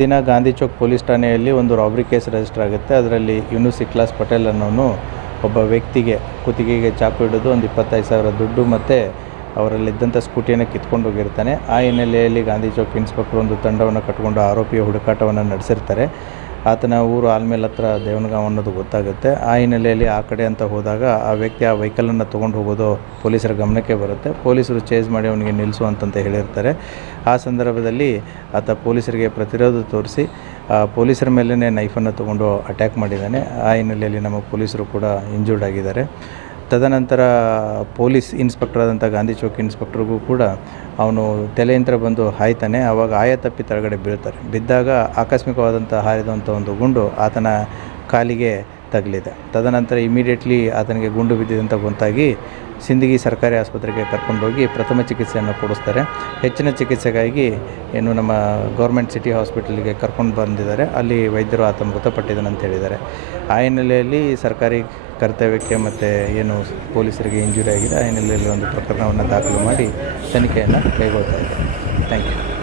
ದಿನ ಗಾಂಧಿ ಚೌಕ್ ಪೊಲೀಸ್ ಠಾಣೆಯಲ್ಲಿ ಒಂದು ರಾಬ್ರಿ ಕೇಸ್ ರಿಜಿಸ್ಟರ್ ಆಗುತ್ತೆ. ಅದರಲ್ಲಿ ಯೂನುಸ್ ಇಖ್ಲಾಸ್ ಪಟೇಲ್ ಅನ್ನೋನು ಒಬ್ಬ ವ್ಯಕ್ತಿಗೆ ಕುತ್ತಿಗೆಗೆ ಚಾಕು ಹಿಡಿದು ಒಂದು 25,000 ದುಡ್ಡು ಮತ್ತು ಅವರಲ್ಲಿದ್ದಂಥ ಸ್ಕೂಟಿಯನ್ನು ಕಿತ್ಕೊಂಡು ಹೋಗಿರ್ತಾನೆ. ಆ ಹಿನ್ನೆಲೆಯಲ್ಲಿ ಗಾಂಧಿ ಚೌಕ್ ಇನ್ಸ್ಪೆಕ್ಟರ್ ಒಂದು ತಂಡವನ್ನು ಕಟ್ಟಿಕೊಂಡು ಆರೋಪಿಯ ಹುಡುಕಾಟವನ್ನು ನಡೆಸಿರ್ತಾರೆ. ಆತನ ಊರು ಆಲ್ಮೇಲ್ ಹತ್ರ ದೇವನಗಾಂವ್ ಅನ್ನೋದು ಗೊತ್ತಾಗುತ್ತೆ. ಆ ಹಿನ್ನೆಲೆಯಲ್ಲಿ ಆ ಕಡೆ ಅಂತ ಹೋದಾಗ ಆ ವ್ಯಕ್ತಿ ಆ ವೆಹಿಕಲನ್ನು ತೊಗೊಂಡು ಹೋಗೋದು ಪೊಲೀಸರ ಗಮನಕ್ಕೆ ಬರುತ್ತೆ. ಪೊಲೀಸರು ಚೇಸ್ ಮಾಡಿ ಅವನಿಗೆ ನಿಲ್ಲಿಸು ಅಂತಂತ ಹೇಳಿರ್ತಾರೆ. ಆ ಸಂದರ್ಭದಲ್ಲಿ ಆತ ಪೊಲೀಸರಿಗೆ ಪ್ರತಿರೋಧ ತೋರಿಸಿ ಪೊಲೀಸರ ಮೇಲೇ ನೈಫನ್ನು ತೊಗೊಂಡು ಅಟ್ಯಾಕ್ ಮಾಡಿದ್ದಾನೆ. ಆ ಹಿನ್ನೆಲೆಯಲ್ಲಿ ನಮ್ಮ ಪೊಲೀಸರು ಕೂಡ ಇಂಜೂರ್ಡ್ ಆಗಿದ್ದಾರೆ. ತದನಂತರ ಪೊಲೀಸ್ ಇನ್ಸ್ಪೆಕ್ಟರ್ ಆದಂಥ ಗಾಂಧಿ ಚೌಕ್ ಇನ್ಸ್ಪೆಕ್ಟ್ರಿಗೂ ಕೂಡ ಅವನು ತಲೆಯಂತ್ರ ಬಂದು ಹಾಯ್ತಾನೆ. ಆವಾಗ ಆಯ ತಪ್ಪಿ ಕೆಳಗಡೆ ಬೀಳ್ತಾರೆ. ಬಿದ್ದಾಗ ಆಕಸ್ಮಿಕವಾದಂಥ ಹಾರಿದಂಥ ಒಂದು ಗುಂಡು ಆತನ ಕಾಲಿಗೆ ತಗಲಿದೆ. ತದನಂತರ ಇಮಿಡಿಯೇಟ್ಲಿ ಆತನಿಗೆ ಗುಂಡು ಬಿದ್ದಿದಂತ ಗೊತ್ತಾಗಿ ಸಿಂದಗಿ ಸರ್ಕಾರಿ ಆಸ್ಪತ್ರೆಗೆ ಕರ್ಕೊಂಡೋಗಿ ಪ್ರಥಮ ಚಿಕಿತ್ಸೆಯನ್ನು ಕೊಡಿಸ್ತಾರೆ. ಹೆಚ್ಚಿನ ಚಿಕಿತ್ಸೆಗಾಗಿ ನಮ್ಮ ಗೌರ್ಮೆಂಟ್ ಸಿಟಿ ಹಾಸ್ಪಿಟಲ್ಗೆ ಕರ್ಕೊಂಡು ಬಂದಿದ್ದಾರೆ. ಅಲ್ಲಿ ವೈದ್ಯರು ಆತ ಮೃತಪಟ್ಟಿದ್ದಾನೆ ಅಂತ ಹೇಳಿದ್ದಾರೆ. ಆ ಹಿನ್ನೆಲೆಯಲ್ಲಿ ಸರ್ಕಾರಿ ಕರ್ತವ್ಯಕ್ಕೆ ಮತ್ತು ಪೊಲೀಸರಿಗೆ ಇಂಜುರಿ ಆಗಿದೆ. ಆ ಹಿನ್ನೆಲೆಯಲ್ಲಿ ಒಂದು ಪ್ರಕರಣವನ್ನು ದಾಖಲು ಮಾಡಿ ತನಿಖೆಯನ್ನು ಕೈಗೊಳ್ತಾ ಇದ್ದಾರೆ. Thank you.